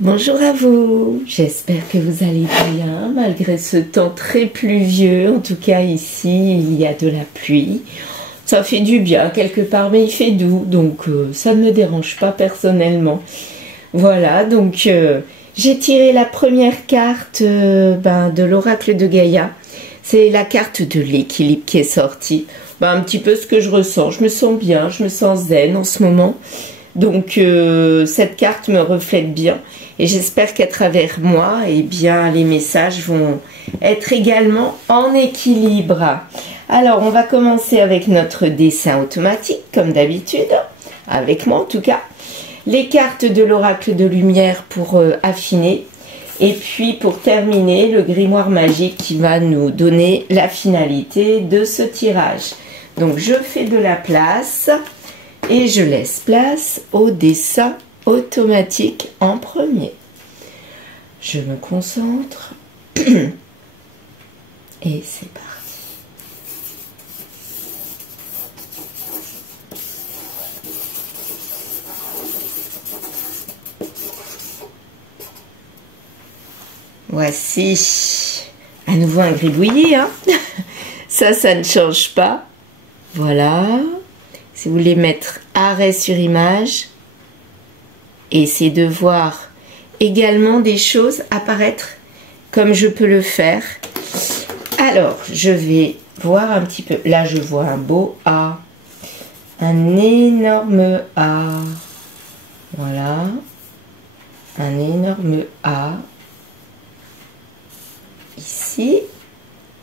Bonjour à vous, j'espère que vous allez bien malgré ce temps très pluvieux. En tout cas ici il y a de la pluie, ça fait du bien quelque part mais il fait doux donc ça ne me dérange pas personnellement. Voilà donc j'ai tiré la première carte de l'oracle de Gaïa. C'est la carte de l'équilibre qui est sortie. Un petit peu ce que je ressens, je me sens bien, je me sens zen en ce moment. Donc cette carte me reflète bien et j'espère qu'à travers moi, eh bien, les messages vont être également en équilibre. Alors on va commencer avec notre dessin automatique comme d'habitude, avec moi en tout cas. Les cartes de l'oracle de lumière pour affiner et puis pour terminer le grimoire magique qui va nous donner la finalité de ce tirage. Donc je fais de la place. Et je laisse place au dessin automatique en premier. Je me concentre. Et c'est parti. Voici à nouveau un gribouillis. Hein. Ça ne change pas. Voilà. Si vous voulez mettre arrêt sur image et essayer de voir également des choses apparaître comme je peux le faire. Alors, je vais voir un petit peu. Là, je vois un beau A. Un énorme A. Voilà. Un énorme A. Ici.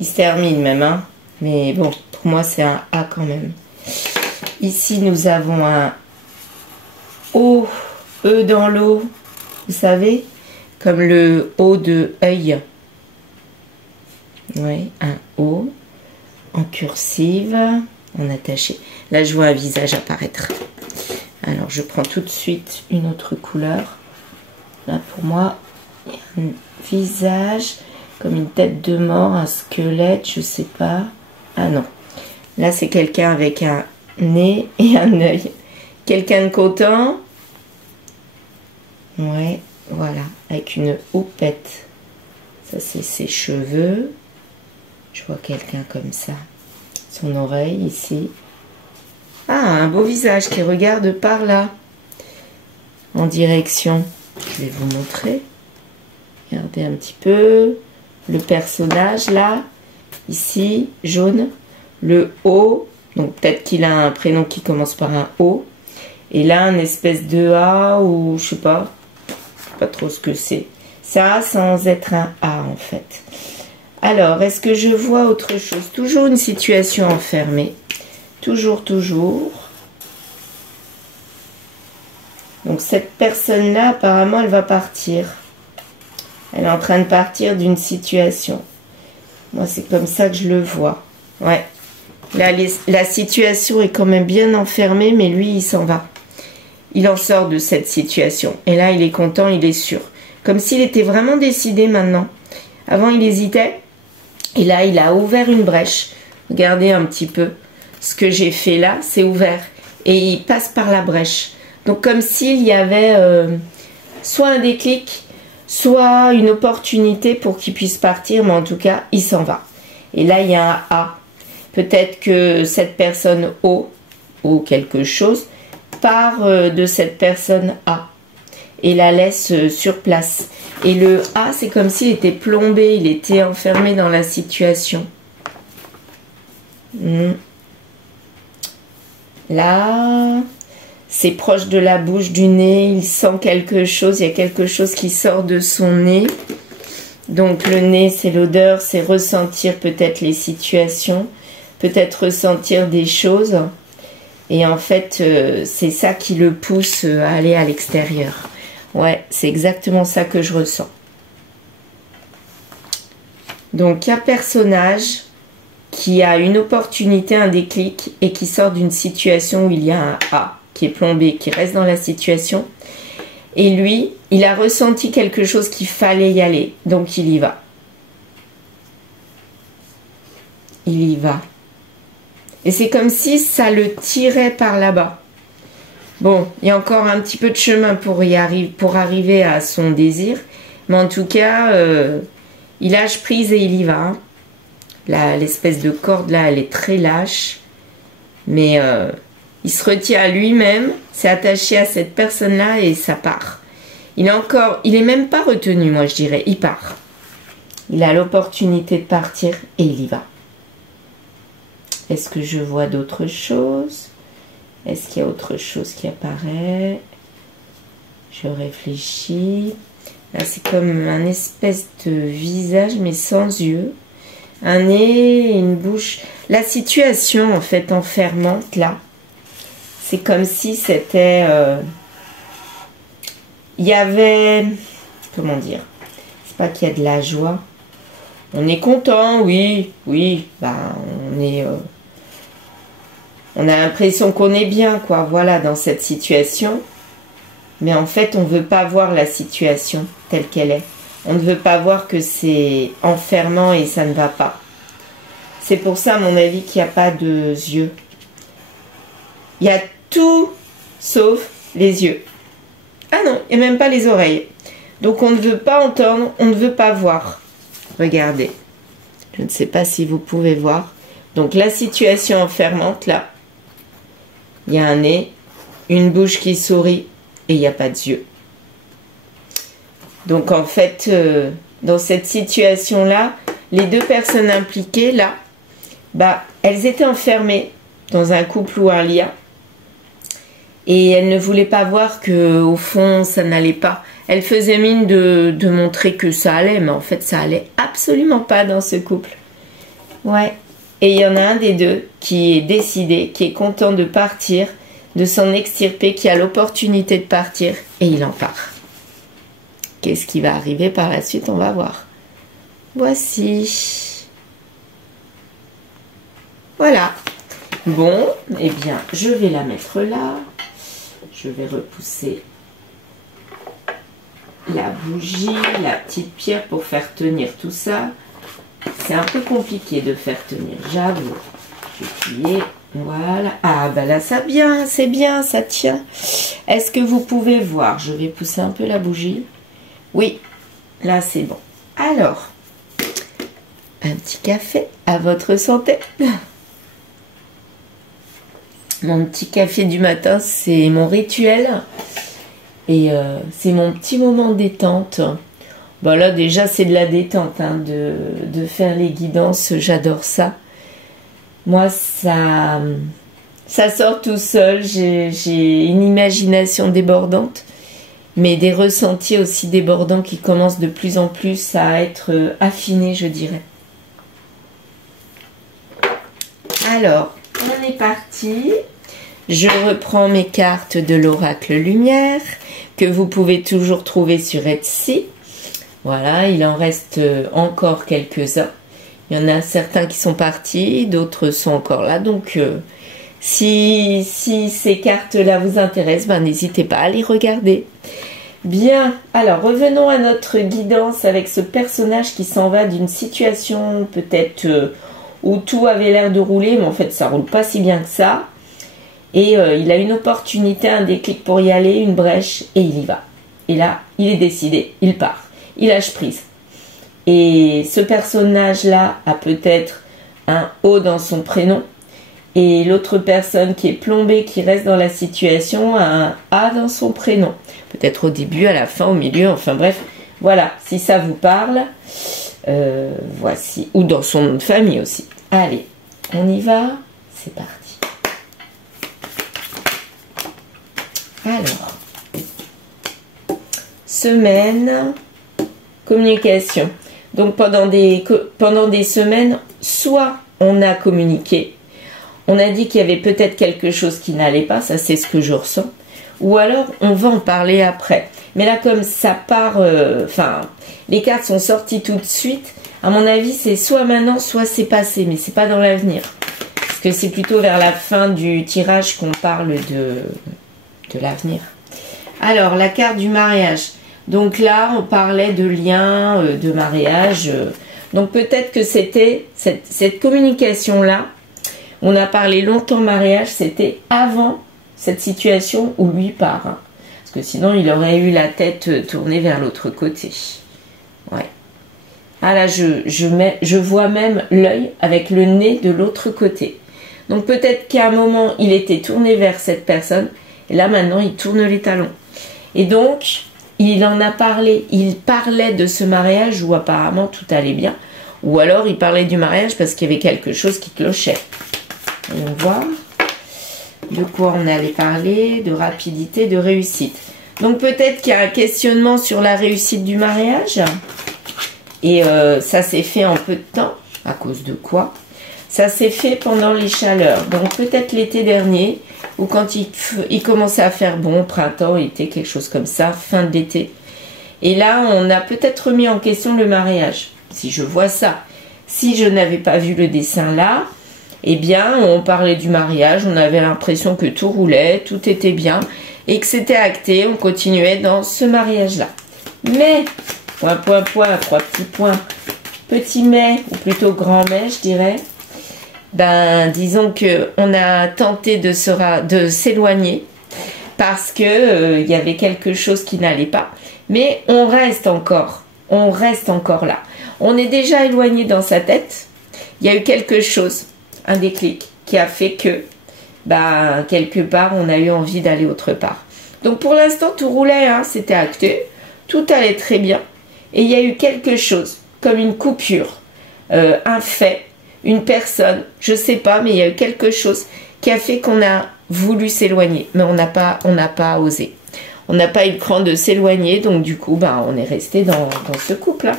Il se termine même, hein. Mais bon, pour moi, c'est un A quand même. Ici, nous avons un O, E dans l'eau, vous savez, comme le O de œil. Oui, un O en cursive, en attaché. Là, je vois un visage apparaître. Alors, je prends tout de suite une autre couleur. Là, pour moi, il y a un visage comme une tête de mort, un squelette, je sais pas. Ah non, là, c'est quelqu'un avec un nez et un œil. Quelqu'un de content. Ouais, voilà, avec une houppette. Ça, c'est ses cheveux. Je vois quelqu'un comme ça. Son oreille ici. Ah, un beau visage qui regarde par là. En direction. Je vais vous montrer. Regardez un petit peu. Le personnage là. Ici, jaune. Le O. Donc peut-être qu'il a un prénom qui commence par un O. Et là, une espèce de A ou je sais pas trop ce que c'est. Ça sans être un A en fait. Alors, est-ce que je vois autre chose? Toujours une situation enfermée. Toujours. Donc cette personne-là, apparemment, elle va partir. Elle est en train de partir d'une situation. Moi, c'est comme ça que je le vois. Ouais. Là, la situation est quand même bien enfermée, mais lui, il s'en va. Il en sort de cette situation. Et là, il est content, il est sûr. Comme s'il était vraiment décidé maintenant. Avant, il hésitait. Et là, il a ouvert une brèche. Regardez un petit peu. Ce que j'ai fait là, c'est ouvert. Et il passe par la brèche. Donc, comme s'il y avait soit un déclic, soit une opportunité pour qu'il puisse partir. Mais en tout cas, il s'en va. Et là, il y a un A. Peut-être que cette personne O ou quelque chose part de cette personne A et la laisse sur place. Et le A, c'est comme s'il était plombé, il était enfermé dans la situation. Là, c'est proche de la bouche, du nez, il sent quelque chose, il y a quelque chose qui sort de son nez. Donc le nez, c'est l'odeur, c'est ressentir peut-être les situations. Peut-être ressentir des choses et en fait c'est ça qui le pousse à aller à l'extérieur. Ouais, c'est exactement ça que je ressens. Donc un personnage qui a une opportunité, un déclic et qui sort d'une situation où il y a un A qui est plombé, qui reste dans la situation et lui, il a ressenti quelque chose qu'il fallait y aller, donc il y va. Il y va. Et c'est comme si ça le tirait par là-bas. Bon, il y a encore un petit peu de chemin pour arriver à son désir. Mais en tout cas, il lâche prise et il y va. Hein. L'espèce de corde là, elle est très lâche. Mais il se retient à lui-même, s'est attaché à cette personne-là et ça part. Il est même pas retenu, moi je dirais. Il part. Il a l'opportunité de partir et il y va. Est-ce que je vois d'autres choses? Est-ce qu'il y a autre chose qui apparaît? Je réfléchis. Là, c'est comme un espèce de visage, mais sans yeux. Un nez, une bouche. La situation, en fait, enfermante, là, c'est comme si c'était... il y avait... Comment dire? C'est pas qu'il y a de la joie. On est content, oui, bah, on a l'impression qu'on est bien, quoi, voilà, dans cette situation. Mais en fait, on ne veut pas voir la situation telle qu'elle est. On ne veut pas voir que c'est enfermant et ça ne va pas. C'est pour ça, à mon avis, qu'il n'y a pas de yeux. Il y a tout sauf les yeux. Ah non, il n'y a même pas les oreilles. Donc on ne veut pas entendre, on ne veut pas voir. Regardez. Je ne sais pas si vous pouvez voir. Donc la situation enfermante, là. Il y a un nez, une bouche qui sourit et il n'y a pas de yeux. Donc en fait, dans cette situation-là, les deux personnes impliquées, là, bah, elles étaient enfermées dans un couple ou un lien. Et elles ne voulaient pas voir que au fond, ça n'allait pas. Elles faisaient mine de montrer que ça allait, mais en fait, ça allait absolument pas dans ce couple. Ouais. Et il y en a un des deux qui est décidé, qui est content de partir, de s'en extirper, qui a l'opportunité de partir, et il en part. Qu'est-ce qui va arriver par la suite? On va voir. Voici. Voilà. Bon, eh bien, je vais la mettre là. Je vais repousser la bougie, la petite pierre pour faire tenir tout ça. C'est un peu compliqué de faire tenir, j'avoue. Je vais plier, voilà. Ah, bah là, ça bien, c'est bien, ça tient. Est-ce que vous pouvez voir? Je vais pousser un peu la bougie. Oui, là, c'est bon. Alors, un petit café à votre santé. Mon petit café du matin, c'est mon rituel. Et c'est mon petit moment de détente. Bon là déjà c'est de la détente hein, de faire les guidances, j'adore ça. Moi ça sort tout seul, j'ai une imagination débordante, mais des ressentis aussi débordants qui commencent de plus en plus à être affinés, je dirais. Alors, on est parti. Je reprends mes cartes de l'oracle lumière que vous pouvez toujours trouver sur Etsy. Voilà, il en reste encore quelques-uns. Il y en a certains qui sont partis, d'autres sont encore là. Donc, si ces cartes-là vous intéressent, ben, n'hésitez pas à les regarder. Bien, alors revenons à notre guidance avec ce personnage qui s'en va d'une situation peut-être où tout avait l'air de rouler, mais en fait ça roule pas si bien que ça. Et il a une opportunité, un déclic pour y aller, une brèche, et il y va. Et là, il est décidé, il part. Il lâche prise. Et ce personnage-là a peut-être un O dans son prénom. Et l'autre personne qui est plombée, qui reste dans la situation, a un A dans son prénom. Peut-être au début, à la fin, au milieu, enfin bref. Voilà, si ça vous parle, voici. Ou dans son nom de famille aussi. Allez, on y va. C'est parti. Alors, semaine, communication. Donc pendant des semaines, soit on a communiqué, on a dit qu'il y avait peut-être quelque chose qui n'allait pas, ça c'est ce que je ressens, ou alors on va en parler après. Mais là comme ça part, les cartes sont sorties tout de suite, à mon avis c'est soit maintenant, soit c'est passé, mais c'est pas dans l'avenir. Parce que c'est plutôt vers la fin du tirage qu'on parle de l'avenir. Alors, la carte du mariage. Donc là, on parlait de lien, de mariage. Donc peut-être que c'était cette communication-là. On a parlé longtemps mariage, c'était avant cette situation où lui part. Hein. Parce que sinon, il aurait eu la tête tournée vers l'autre côté. Ouais. Ah là, je vois même l'œil avec le nez de l'autre côté. Donc peut-être qu'à un moment, il était tourné vers cette personne. Et là, maintenant, il tourne les talons. Et donc, il en a parlé. Il parlait de ce mariage où apparemment tout allait bien. Ou alors, il parlait du mariage parce qu'il y avait quelque chose qui clochait. Voyons voir. De quoi on allait parler? De rapidité, de réussite. Donc peut-être qu'il y a un questionnement sur la réussite du mariage. Et ça s'est fait en peu de temps. À cause de quoi? Ça s'est fait pendant les chaleurs. Donc peut-être l'été dernier, ou quand il commençait à faire bon, printemps, été, quelque chose comme ça, fin de l'été. Et là, on a peut-être remis en question le mariage. Si je vois ça. Si je n'avais pas vu le dessin là, eh bien, on parlait du mariage, on avait l'impression que tout roulait, tout était bien, et que c'était acté, on continuait dans ce mariage-là. Mais, point, point, point, 3 petits points, petit mais, ou plutôt grand mais, je dirais, ben, disons qu'on a tenté de s'éloigner, parce que il y avait quelque chose qui n'allait pas, mais on reste encore là. On est déjà éloigné dans sa tête, il y a eu quelque chose, un déclic qui a fait que, bah, quelque part, on a eu envie d'aller autre part. Donc pour l'instant, tout roulait, hein, c'était acté, tout allait très bien. Et il y a eu quelque chose, comme une coupure, un fait, une personne, je ne sais pas, mais il y a eu quelque chose qui a fait qu'on a voulu s'éloigner. Mais on n'a pas osé. On n'a pas eu le cran de s'éloigner, donc du coup, bah, on est resté dans ce couple-là.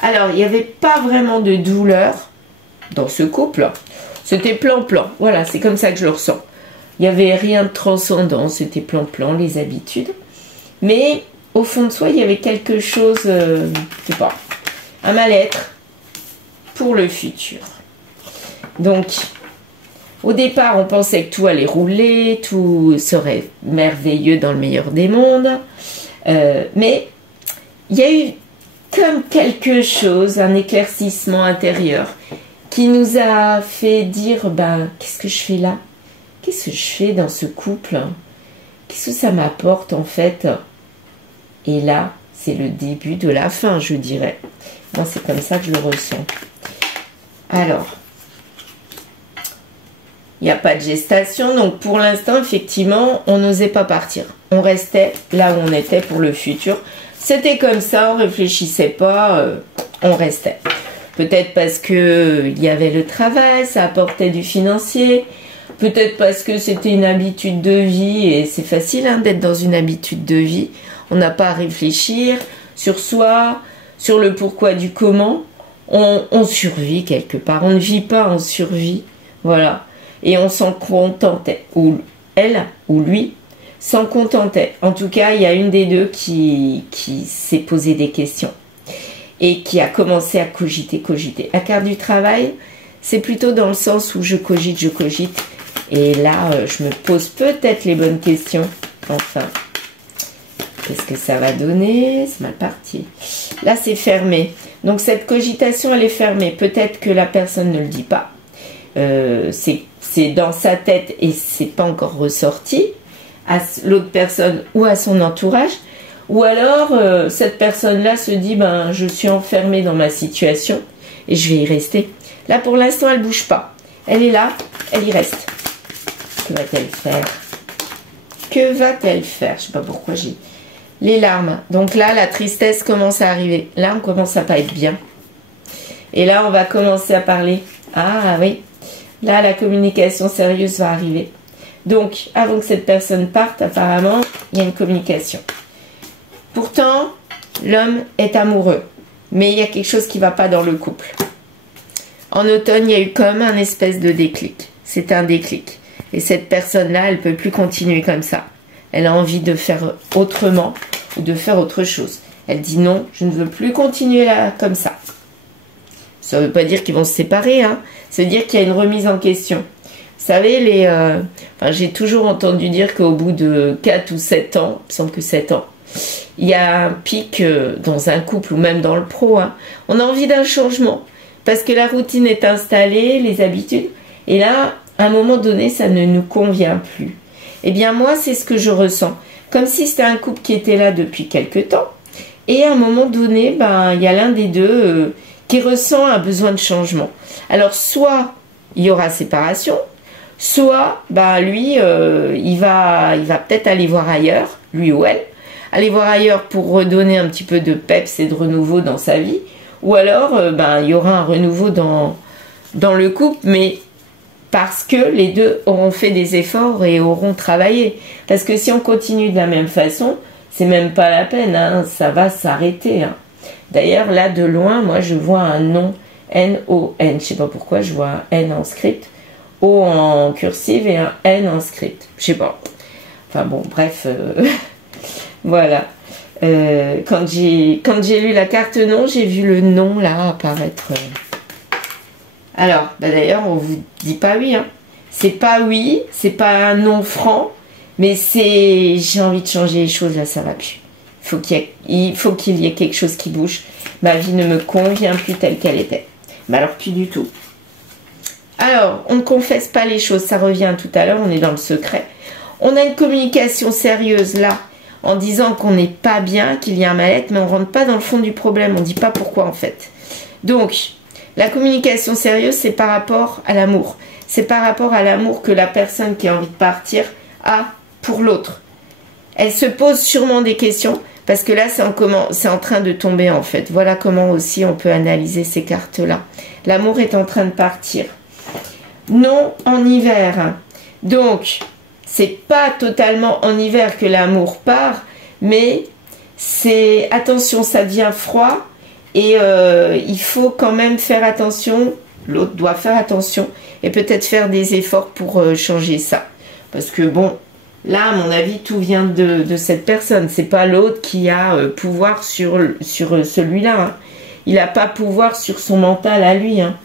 Alors, il n'y avait pas vraiment de douleur dans ce couple. C'était plan-plan. Voilà, c'est comme ça que je le ressens. Il n'y avait rien de transcendant, c'était plan-plan, les habitudes. Mais au fond de soi, il y avait quelque chose, je sais pas, un mal-être pour le futur. Donc, au départ, on pensait que tout allait rouler, tout serait merveilleux dans le meilleur des mondes. Mais il y a eu comme quelque chose, un éclaircissement intérieur qui nous a fait dire, ben, qu'est-ce que je fais là? Qu'est-ce que je fais dans ce couple? Qu'est-ce que ça m'apporte en fait? Et là, c'est le début de la fin, je dirais. Moi, c'est comme ça que je le ressens. Alors, il n'y a pas de gestation, donc pour l'instant, effectivement, on n'osait pas partir. On restait là où on était pour le futur. C'était comme ça, on réfléchissait pas, on restait. Peut-être parce que il y avait le travail, ça apportait du financier. Peut-être parce que c'était une habitude de vie et c'est facile hein, d'être dans une habitude de vie. On n'a pas à réfléchir sur soi, sur le pourquoi du comment. On survit quelque part. On ne vit pas, on survit. Voilà. Et on s'en contentait. Ou elle, ou lui, s'en contentait. En tout cas, il y a une des deux qui s'est posé des questions. Et qui a commencé à cogiter. La carte du travail, c'est plutôt dans le sens où je cogite. Et là, je me pose peut-être les bonnes questions. Enfin, qu'est-ce que ça va donner? C'est mal parti. Là, c'est fermé. Donc, cette cogitation, elle est fermée. Peut-être que la personne ne le dit pas. C'est dans sa tête et c'est pas encore ressorti à l'autre personne ou à son entourage. Ou alors, cette personne-là se dit, ben, je suis enfermée dans ma situation et je vais y rester. Là, pour l'instant, elle bouge pas. Elle est là, elle y reste. Que va-t-elle faire? Que va-t-elle faire? Je sais pas pourquoi j'ai les larmes. Donc là, la tristesse commence à arriver. Là, on commence à pas être bien. Et là, on va commencer à parler. Ah oui. Là, la communication sérieuse va arriver. Donc, avant que cette personne parte, apparemment, il y a une communication. Pourtant, l'homme est amoureux. Mais il y a quelque chose qui ne va pas dans le couple. En automne, il y a eu comme un espèce de déclic. C'est un déclic. Et cette personne-là, elle ne peut plus continuer comme ça. Elle a envie de faire autrement ou de faire autre chose. Elle dit non, je ne veux plus continuer là comme ça. Ça ne veut pas dire qu'ils vont se séparer. Hein. Ça veut dire qu'il y a une remise en question. Vous savez, j'ai toujours entendu dire qu'au bout de 4 ou 7 ans, il me semble que 7 ans, il y a un pic dans un couple ou même dans le pro. Hein. On a envie d'un changement parce que la routine est installée, les habitudes. Et là, à un moment donné, ça ne nous convient plus. Eh bien moi, c'est ce que je ressens. Comme si c'était un couple qui était là depuis quelque temps. Et à un moment donné, ben, il y a l'un des deux qui ressent un besoin de changement. Alors, soit il y aura séparation, soit ben, lui, il va peut-être aller voir ailleurs, lui ou elle, aller voir ailleurs pour redonner un petit peu de peps et de renouveau dans sa vie. Ou alors, ben, il y aura un renouveau dans le couple, mais parce que les deux auront fait des efforts et auront travaillé. Parce que si on continue de la même façon, c'est même pas la peine, hein, ça va s'arrêter. Hein. D'ailleurs, là, de loin, moi, je vois un nom, N-O-N. Je sais pas pourquoi, je vois un N en script, O en cursive et un N en script. Je sais pas. Enfin bon, bref, voilà. Quand j'ai lu la carte nom, j'ai vu le nom, là, apparaître. Alors, bah d'ailleurs, on vous dit pas oui. Hein. C'est pas oui, c'est pas un non franc, mais c'est j'ai envie de changer les choses, là, ça va plus. Il faut qu'il y ait quelque chose qui bouge. Ma vie ne me convient plus telle qu'elle était. Mais alors, plus du tout. Alors, on ne confesse pas les choses, ça revient tout à l'heure, on est dans le secret. On a une communication sérieuse, là, en disant qu'on n'est pas bien, qu'il y a un mal-être, mais on ne rentre pas dans le fond du problème, on ne dit pas pourquoi, en fait. Donc, la communication sérieuse, c'est par rapport à l'amour. C'est par rapport à l'amour que la personne qui a envie de partir a pour l'autre. Elle se pose sûrement des questions, parce que là, c'est en train de tomber, en fait. Voilà comment aussi on peut analyser ces cartes-là. L'amour est en train de partir. Non en hiver. Donc, c'est pas totalement en hiver que l'amour part, mais c'est, attention, ça devient froid. Et il faut quand même faire attention, l'autre doit faire attention et peut-être faire des efforts pour changer ça. Parce que bon, là, à mon avis, tout vient de cette personne. C'est pas l'autre qui a pouvoir sur celui-là. Hein. Il n'a pas pouvoir sur son mental à lui. Hein.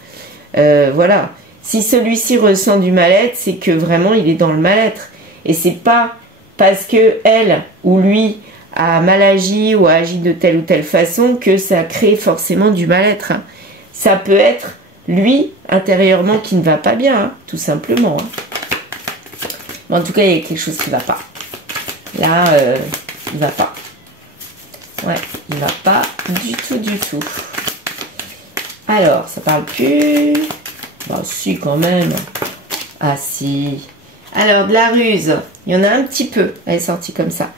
Voilà. Si celui-ci ressent du mal-être, c'est que vraiment, il est dans le mal-être. Et c'est pas parce que elle ou lui a mal agi ou a agi de telle ou telle façon que ça crée forcément du mal-être. Hein. Ça peut être lui, intérieurement, qui ne va pas bien, hein, tout simplement. Hein. Mais en tout cas, il y a quelque chose qui ne va pas. Là, il ne va pas. Ouais, il ne va pas du tout, du tout. Alors, ça parle plus. Bah si, quand même. Ah si. Alors, de la ruse. Il y en a un petit peu. Elle est sortie comme ça.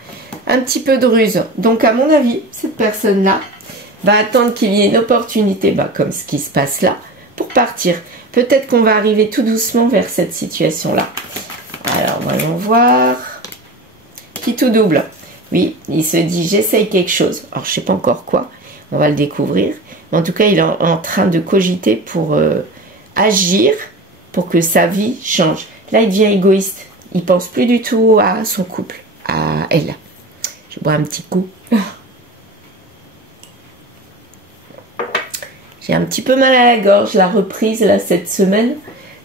Un petit peu de ruse. Donc, à mon avis, cette personne-là va attendre qu'il y ait une opportunité, bah, comme ce qui se passe là, pour partir. Peut-être qu'on va arriver tout doucement vers cette situation-là. Alors, voyons voir. Qui tout double. Oui, il se dit, j'essaye quelque chose. Alors, je ne sais pas encore quoi. On va le découvrir. Mais en tout cas, il est en train de cogiter pour agir, pour que sa vie change. Là, il devient égoïste. Il ne pense plus du tout à son couple, à elle. Je bois un petit coup. J'ai un petit peu mal à la gorge. La reprise, là, cette semaine,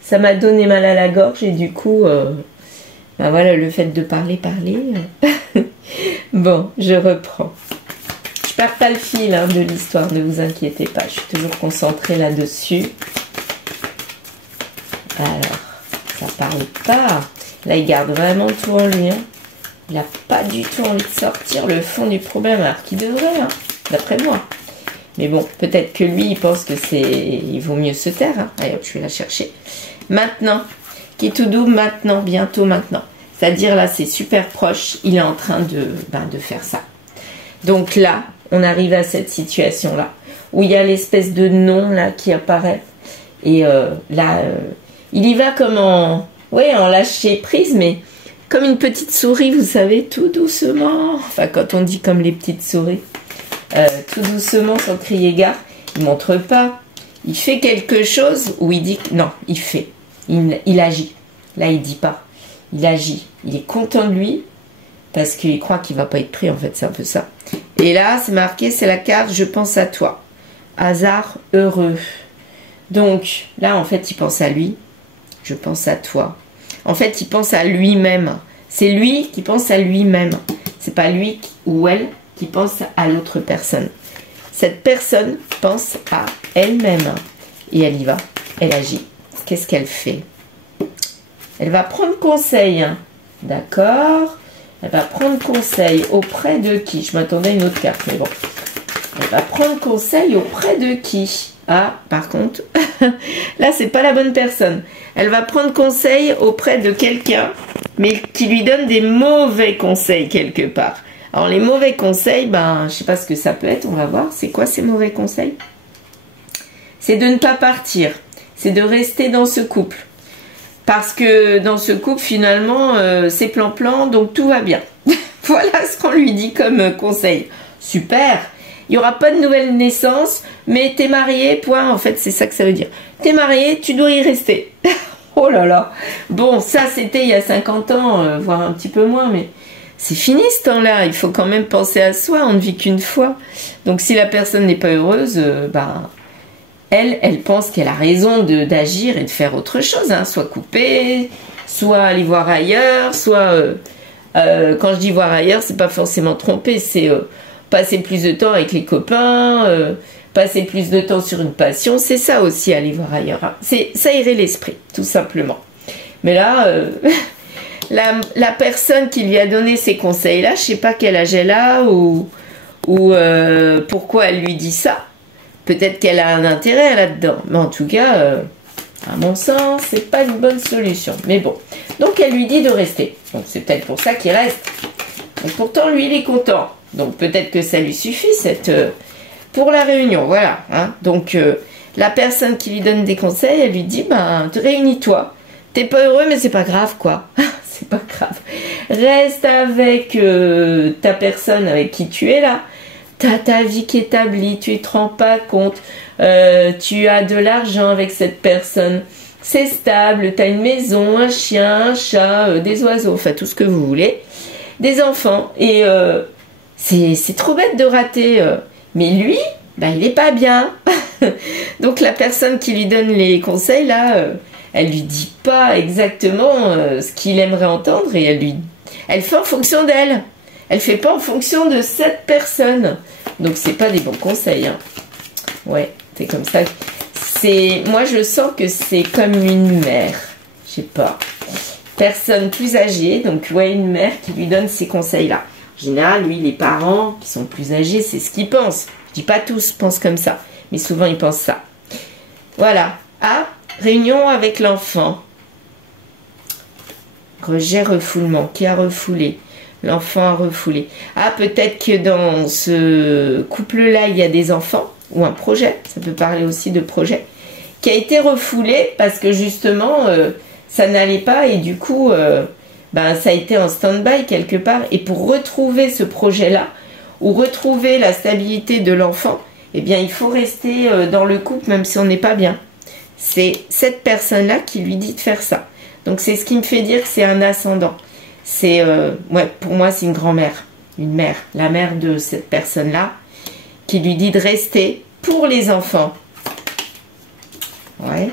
ça m'a donné mal à la gorge. Et du coup, ben voilà, le fait de parler. Bon, je reprends. Je perds pas le fil hein, de l'histoire, ne vous inquiétez pas. Je suis toujours concentrée là-dessus. Alors, ça parle pas. Là, il garde vraiment tout en lui. Hein. Il n'a pas du tout envie de sortir le fond du problème, alors qu'il devrait, hein, d'après moi. Mais bon, peut-être que lui, il pense que c'est... Il vaut mieux se taire. Hein. Allez, hop, je vais la chercher. Maintenant, qui tout double maintenant, bientôt maintenant. C'est-à-dire, là, c'est super proche. Il est en train de faire ça. Donc là, on arrive à cette situation-là, où il y a l'espèce de nom, là, qui apparaît. Et là, il y va comme en lâcher prise, mais... Comme une petite souris, vous savez, tout doucement. Enfin, quand on dit comme les petites souris. Tout doucement, sans crier gare. Il ne montre pas. Il fait quelque chose où il dit... Non, il fait. Il agit. Là, il ne dit pas. Il agit. Il est content de lui. Parce qu'il croit qu'il ne va pas être pris, en fait. C'est un peu ça. Et là, c'est marqué, c'est la carte « Je pense à toi ». Hasard heureux. Donc, là, en fait, il pense à lui. Je pense à toi. En fait, il pense à lui-même. C'est lui qui pense à lui-même. C'est pas lui ou elle qui pense à l'autre personne. Cette personne pense à elle-même. Et elle y va. Elle agit. Qu'est-ce qu'elle fait? Elle va prendre conseil. D'accord. Elle va prendre conseil auprès de qui? Je m'attendais à une autre carte, mais bon. Elle va prendre conseil auprès de qui? Ah, par contre, là, c'est pas la bonne personne. Elle va prendre conseil auprès de quelqu'un, mais qui lui donne des mauvais conseils quelque part. Alors, les mauvais conseils, ben, je sais pas ce que ça peut être, on va voir. C'est quoi ces mauvais conseils? C'est de ne pas partir. C'est de rester dans ce couple. Parce que dans ce couple, finalement, c'est plan-plan, donc tout va bien. Voilà ce qu'on lui dit comme conseil. Super! Il n'y aura pas de nouvelle naissance, mais t'es marié, point. En fait, c'est ça que ça veut dire. T'es marié, tu dois y rester. Oh là là. Bon, ça, c'était il y a 50 ans, voire un petit peu moins, mais c'est fini ce temps-là. Il faut quand même penser à soi. On ne vit qu'une fois. Donc, si la personne n'est pas heureuse, bah, elle pense qu'elle a raison d'agir et de faire autre chose. Hein. Soit couper, soit aller voir ailleurs, soit... quand je dis voir ailleurs, c'est pas forcément tromper, c'est... passer plus de temps avec les copains, passer plus de temps sur une passion, c'est ça aussi, aller voir ailleurs. Hein. Ça irait l'esprit, tout simplement. Mais là, la personne qui lui a donné ces conseils-là, je sais pas quel âge elle a ou pourquoi elle lui dit ça. Peut-être qu'elle a un intérêt là-dedans. Mais en tout cas, à mon sens, c'est pas une bonne solution. Mais bon. Donc, elle lui dit de rester. Donc, c'est peut-être pour ça qu'il reste. Et pourtant, lui, il est content. Donc peut-être que ça lui suffit pour la réunion, voilà. Hein. Donc la personne qui lui donne des conseils, elle lui dit, ben réunis-toi. T'es pas heureux, mais c'est pas grave, quoi. C'est pas grave. Reste avec ta personne avec qui tu es là. T'as ta vie qui est établie, tu te rends pas compte. Tu as de l'argent avec cette personne. C'est stable, t'as une maison, un chien, un chat, des oiseaux, enfin tout ce que vous voulez. Des enfants. Et... c'est trop bête de rater. Mais lui, ben, il n'est pas bien. Donc la personne qui lui donne les conseils, là, elle lui dit pas exactement ce qu'il aimerait entendre et elle fait en fonction d'elle. Elle fait pas en fonction de cette personne. Donc c'est pas des bons conseils. Hein. Ouais, c'est comme ça. Moi je sens que c'est comme une mère. Je sais pas. Personne plus âgée, donc ouais, une mère qui lui donne ces conseils-là. En général, lui, les parents qui sont plus âgés, c'est ce qu'ils pensent. Je dis pas tous pensent comme ça, mais souvent ils pensent ça. Voilà. Ah, réunion avec l'enfant. Rejet, refoulement. Qui a refoulé? L'enfant a refoulé. Ah, peut-être que dans ce couple-là, il y a des enfants ou un projet. Ça peut parler aussi de projet qui a été refoulé parce que justement, ça n'allait pas et du coup... ben, ça a été en stand-by quelque part. Et pour retrouver ce projet-là, ou retrouver la stabilité de l'enfant, eh bien, il faut rester dans le couple même si on n'est pas bien. C'est cette personne-là qui lui dit de faire ça. Donc, c'est ce qui me fait dire que c'est un ascendant. C'est, ouais, pour moi, c'est une grand-mère, une mère, la mère de cette personne-là, qui lui dit de rester pour les enfants. Ouais.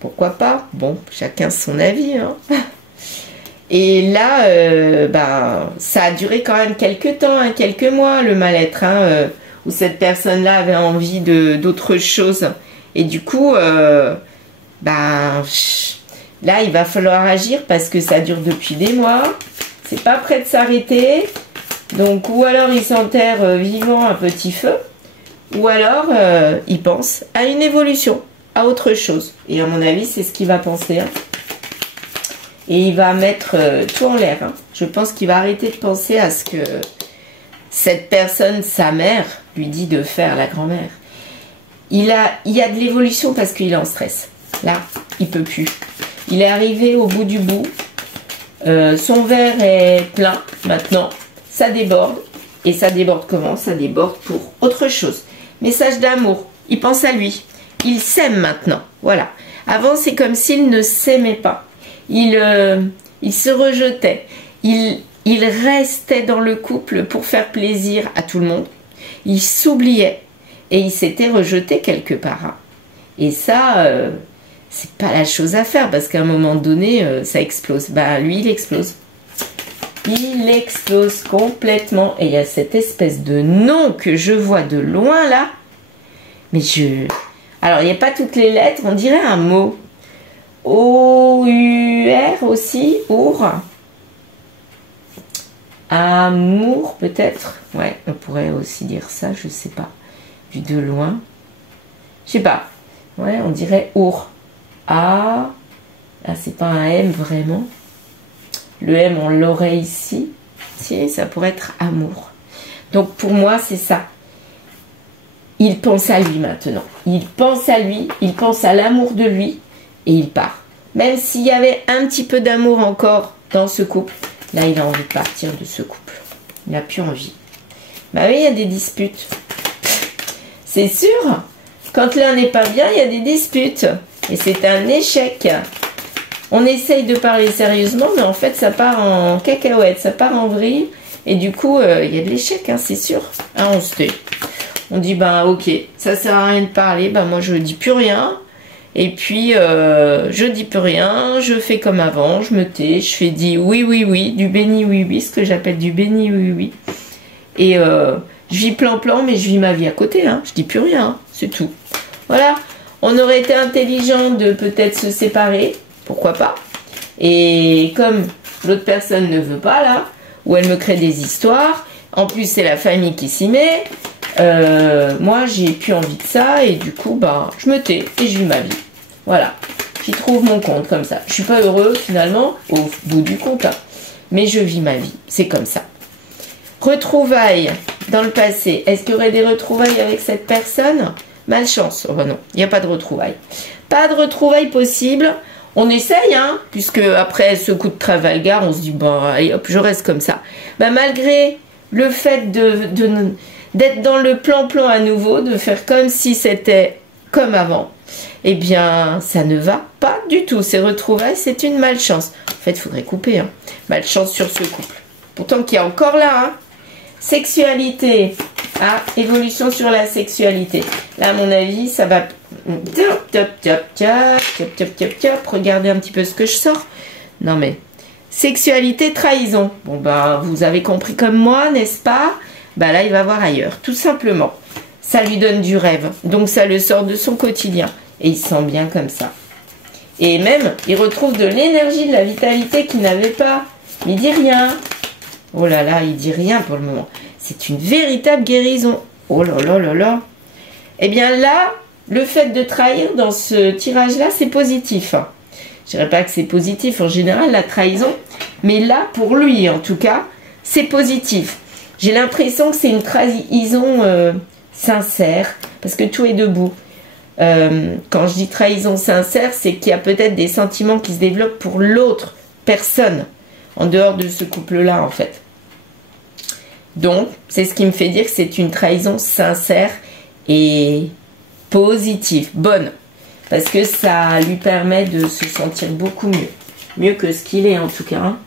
Pourquoi pas? Bon, chacun son avis, hein. Et là, ça a duré quand même quelques temps, hein, quelques mois, le mal-être, hein, où cette personne-là avait envie d'autre chose. Et du coup, là, il va falloir agir parce que ça dure depuis des mois. C'est pas prêt de s'arrêter. Donc, ou alors il s'enterre vivant à petit feu, ou alors il pense à une évolution, à autre chose. Et à mon avis, c'est ce qu'il va penser, hein. Et il va mettre tout en l'air. Hein. Je pense qu'il va arrêter de penser à ce que cette personne, sa mère, lui dit de faire, la grand-mère. Il y a de l'évolution parce qu'il est en stress. Là, il peut plus. Il est arrivé au bout du bout. Son verre est plein maintenant. Ça déborde. Et ça déborde comment? Ça déborde pour autre chose. Message d'amour. Il pense à lui. Il s'aime maintenant. Voilà. Avant, c'est comme s'il ne s'aimait pas. Il se rejetait. Il restait dans le couple pour faire plaisir à tout le monde. Il s'oubliait. Et il s'était rejeté quelque part. Hein. Et ça, c'est pas la chose à faire. Parce qu'à un moment donné, ça explose. Bah, lui, il explose. Il explose complètement. Et il y a cette espèce de nom que je vois de loin là. Mais alors, il n'y a pas toutes les lettres. On dirait un mot. O-U-R aussi, our. Amour peut-être. Ouais, on pourrait aussi dire ça, je sais pas. Vu de loin. Je sais pas. Ouais, on dirait our. A. Là, c'est pas un M vraiment. Le M, on l'aurait ici. Si, ça pourrait être amour. Donc pour moi, c'est ça. Il pense à lui maintenant. Il pense à lui, il pense à l'amour de lui et il part. Même s'il y avait un petit peu d'amour encore dans ce couple, là, il a envie de partir de ce couple. Il n'a plus envie. Bah oui, il y a des disputes. C'est sûr. Quand l'un n'est pas bien, il y a des disputes. Et c'est un échec. On essaye de parler sérieusement, mais en fait, ça part en cacahuète, ça part en vrille. Et du coup, il y a de l'échec, hein, c'est sûr. Hein, on se tait. On dit, ben ok, ça sert à rien de parler. Ben moi, je dis plus rien. Et puis, je dis plus rien. Je fais comme avant, je me tais. Je fais dit oui, oui, oui, du béni, oui, oui, ce que j'appelle du béni, oui, oui. Et je vis plan-plan, mais je vis ma vie à côté. Hein. Je dis plus rien, hein, c'est tout. Voilà. On aurait été intelligent de peut-être se séparer. Pourquoi pas? Et comme l'autre personne ne veut pas, là, ou elle me crée des histoires, en plus c'est la famille qui s'y met, moi j'ai plus envie de ça, et du coup, ben, je me tais et je vis ma vie. Voilà. J'y trouve mon compte comme ça. Je suis pas heureux finalement, au bout du compte, hein, mais je vis ma vie. C'est comme ça. Retrouvailles dans le passé. Est-ce qu'il y aurait des retrouvailles avec cette personne? Malchance. Oh ben non, il n'y a pas de retrouvailles. Pas de retrouvailles possible. On essaye, hein, puisque après ce coup de Trafalgar, on se dit, bon, allez hop, je reste comme ça. Bah, malgré le fait d'être dans le plan-plan à nouveau, de faire comme si c'était comme avant, eh bien, ça ne va pas du tout. Ces retrouvailles, c'est une malchance. En fait, il faudrait couper, hein. Malchance sur ce couple. Pourtant, qui est encore là, hein. Sexualité. Ah, évolution sur la sexualité. Là, à mon avis, ça va... Top, top, top, top, top, top, top. Regardez un petit peu ce que je sors. Non, mais... Sexualité, trahison. Bon, bah, vous avez compris comme moi, n'est-ce pas? Bah, là, il va voir ailleurs. Tout simplement. Ça lui donne du rêve. Donc, ça le sort de son quotidien. Et il se sent bien comme ça. Et même, il retrouve de l'énergie, de la vitalité qu'il n'avait pas. Mais il dit rien. Oh là là, il dit rien pour le moment. C'est une véritable guérison. Oh là là là là. Eh bien là, le fait de trahir dans ce tirage-là, c'est positif. Je dirais pas que c'est positif en général, la trahison. Mais là, pour lui en tout cas, c'est positif. J'ai l'impression que c'est une trahison sincère. Parce que tout est debout. Quand je dis trahison sincère, c'est qu'il y a peut-être des sentiments qui se développent pour l'autre personne. En dehors de ce couple-là, en fait. Donc, c'est ce qui me fait dire que c'est une trahison sincère et positive, bonne. Parce que ça lui permet de se sentir beaucoup mieux. Mieux que ce qu'il est, en tout cas. Hein.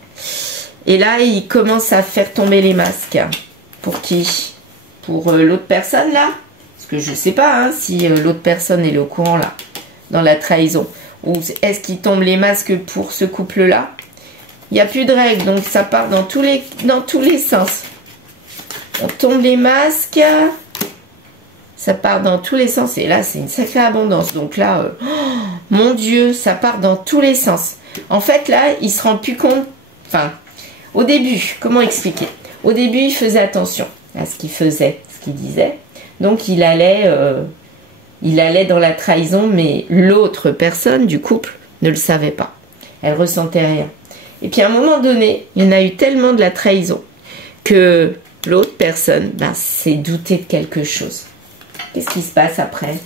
Et là, il commence à faire tomber les masques. Pour qui? Pour l'autre personne, là? Parce que je ne sais pas hein, si l'autre personne est au courant, là. Dans la trahison. Ou est-ce qu'il tombe les masques pour ce couple-là? Il n'y a plus de règles, donc ça part dans tous les sens. On tombe les masques, ça part dans tous les sens. Et là, c'est une sacrée abondance. Donc là, oh, mon Dieu, ça part dans tous les sens. En fait, là, il se rend plus compte. Enfin, au début, comment expliquer? Au début, il faisait attention à ce qu'il faisait, ce qu'il disait. Donc, il allait dans la trahison, mais l'autre personne du couple ne le savait pas. Elle ressentait rien. Et puis à un moment donné, il y en a eu tellement de la trahison que l'autre personne s'est douté de quelque chose. Qu'est-ce qui se passe après?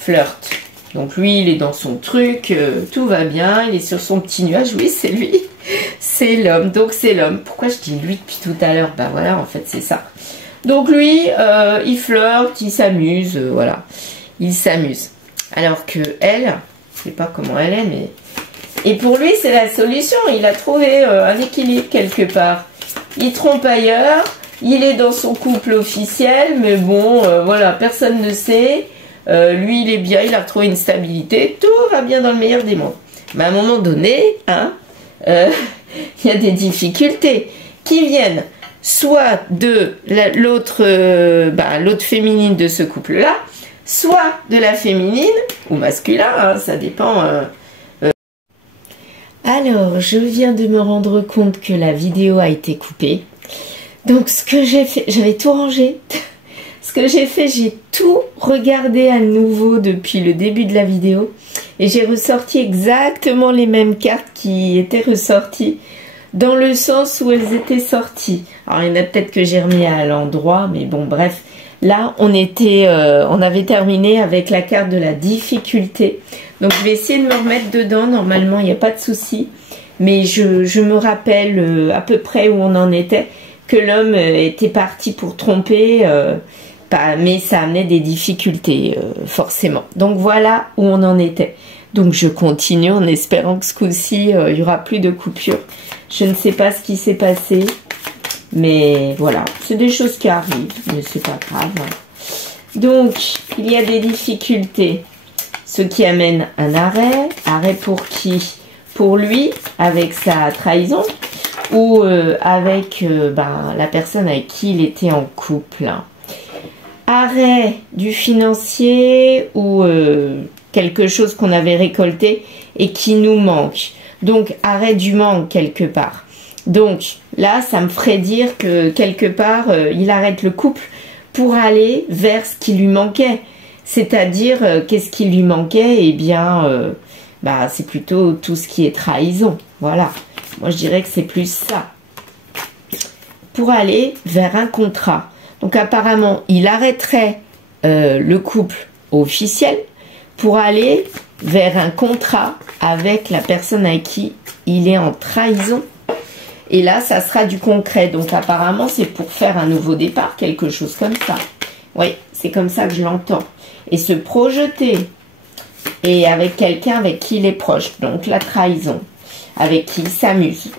Flirt. Donc lui, il est dans son truc, tout va bien, il est sur son petit nuage. Oui, c'est lui, c'est l'homme. Donc c'est l'homme. Pourquoi je dis lui depuis tout à l'heure? Ben voilà, en fait, c'est ça. Donc lui, il flirte, il s'amuse, voilà. Il s'amuse. Alors que elle, je sais pas comment elle est, mais... Et pour lui, c'est la solution. Il a trouvé un équilibre quelque part. Il trompe ailleurs. Il est dans son couple officiel. Mais bon, voilà, personne ne sait. Lui, il est bien. Il a retrouvé une stabilité. Tout va bien dans le meilleur des mondes. Mais à un moment donné, hein, il y a des difficultés qui viennent soit de l'autre féminine de ce couple-là, soit de la féminine ou masculin, hein, ça dépend. Alors, je viens de me rendre compte que la vidéo a été coupée. Donc, ce que j'ai fait, j'avais tout rangé. Ce que j'ai fait, j'ai tout regardé à nouveau depuis le début de la vidéo. Et j'ai ressorti exactement les mêmes cartes qui étaient ressorties dans le sens où elles étaient sorties. Alors, il y en a peut-être que j'ai remis à l'endroit, mais bon, bref. Là, on avait terminé avec la carte de la difficulté. Donc, je vais essayer de me remettre dedans. Normalement, il n'y a pas de souci. Mais je me rappelle à peu près où on en était. Que l'homme était parti pour tromper, mais ça amenait des difficultés, forcément. Donc, voilà où on en était. Donc, je continue en espérant que ce coup-ci, il n'y aura plus de coupure. Je ne sais pas ce qui s'est passé. Mais voilà, c'est des choses qui arrivent, mais c'est pas grave. Donc, il y a des difficultés. Ce qui amène un arrêt. Arrêt pour qui? Pour lui, avec sa trahison, ou avec la personne avec qui il était en couple. Arrêt du financier, ou quelque chose qu'on avait récolté et qui nous manque. Donc, arrêt du manque quelque part. Donc là, ça me ferait dire que quelque part, il arrête le couple pour aller vers ce qui lui manquait. C'est-à-dire, qu'est-ce qui lui manquait? Eh bien, c'est plutôt tout ce qui est trahison. Voilà. Moi, je dirais que c'est plus ça. Pour aller vers un contrat. Donc apparemment, il arrêterait le couple officiel pour aller vers un contrat avec la personne avec qui il est en trahison. Et là, ça sera du concret. Donc, apparemment, c'est pour faire un nouveau départ, quelque chose comme ça. Oui, c'est comme ça que je l'entends. Et se projeter. Et avec quelqu'un avec qui il est proche. Donc, la trahison. Avec qui il s'amuse.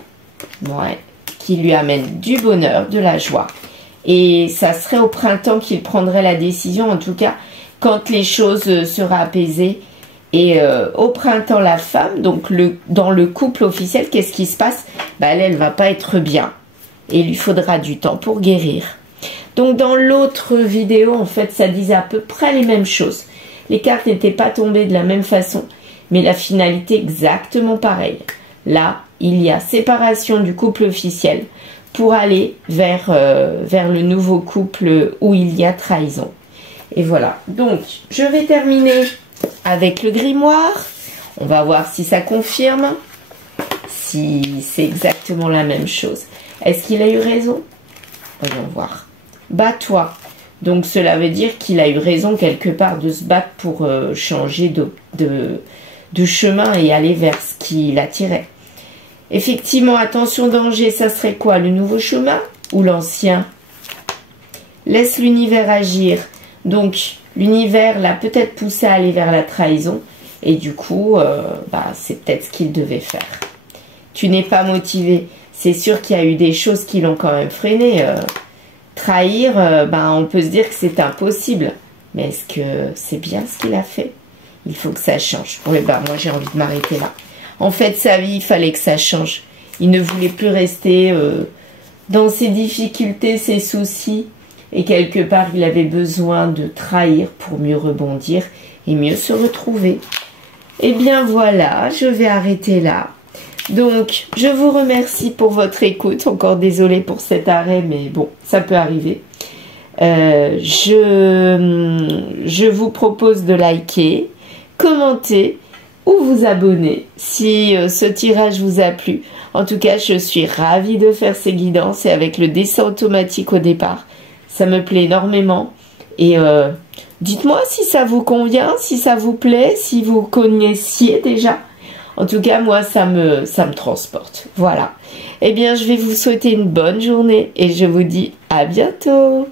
Ouais. Qui lui amène du bonheur, de la joie. Et ça serait au printemps qu'il prendrait la décision. En tout cas, quand les choses seraient apaisées. Et au printemps, la femme, donc dans le couple officiel, qu'est-ce qui se passe? Elle va pas être bien. Et il lui faudra du temps pour guérir. Donc dans l'autre vidéo, en fait, ça disait à peu près les mêmes choses. Les cartes n'étaient pas tombées de la même façon, mais la finalité exactement pareille. Là, il y a séparation du couple officiel pour aller vers le nouveau couple où il y a trahison. Et voilà. Donc, je vais terminer avec le grimoire. On va voir si ça confirme, si c'est exactement la même chose. Est-ce qu'il a eu raison? Voyons voir. Bats-toi. Donc cela veut dire qu'il a eu raison quelque part de se battre pour changer de chemin et aller vers ce qui l'attirait. Effectivement, attention danger, ça serait quoi? Le nouveau chemin ou l'ancien? Laisse l'univers agir. Donc l'univers l'a peut-être poussé à aller vers la trahison. Et du coup, c'est peut-être ce qu'il devait faire. Tu n'es pas motivé. C'est sûr qu'il y a eu des choses qui l'ont quand même freiné. Trahir, on peut se dire que c'est impossible. Mais est-ce que c'est bien ce qu'il a fait? Il faut que ça change. Oui, moi j'ai envie de m'arrêter là. En fait, sa vie, il fallait que ça change. Il ne voulait plus rester dans ses difficultés, ses soucis. Et quelque part, il avait besoin de trahir pour mieux rebondir et mieux se retrouver. Et bien voilà, je vais arrêter là. Donc, je vous remercie pour votre écoute. Encore désolée pour cet arrêt, mais bon, ça peut arriver. Je vous propose de liker, commenter ou vous abonner si ce tirage vous a plu. En tout cas, je suis ravie de faire ces guidances et avec le dessin automatique au départ. Ça me plaît énormément. Et dites-moi si ça vous convient, si ça vous plaît, si vous connaissiez déjà. En tout cas, moi, ça me transporte. Voilà. Eh bien, je vais vous souhaiter une bonne journée et je vous dis à bientôt.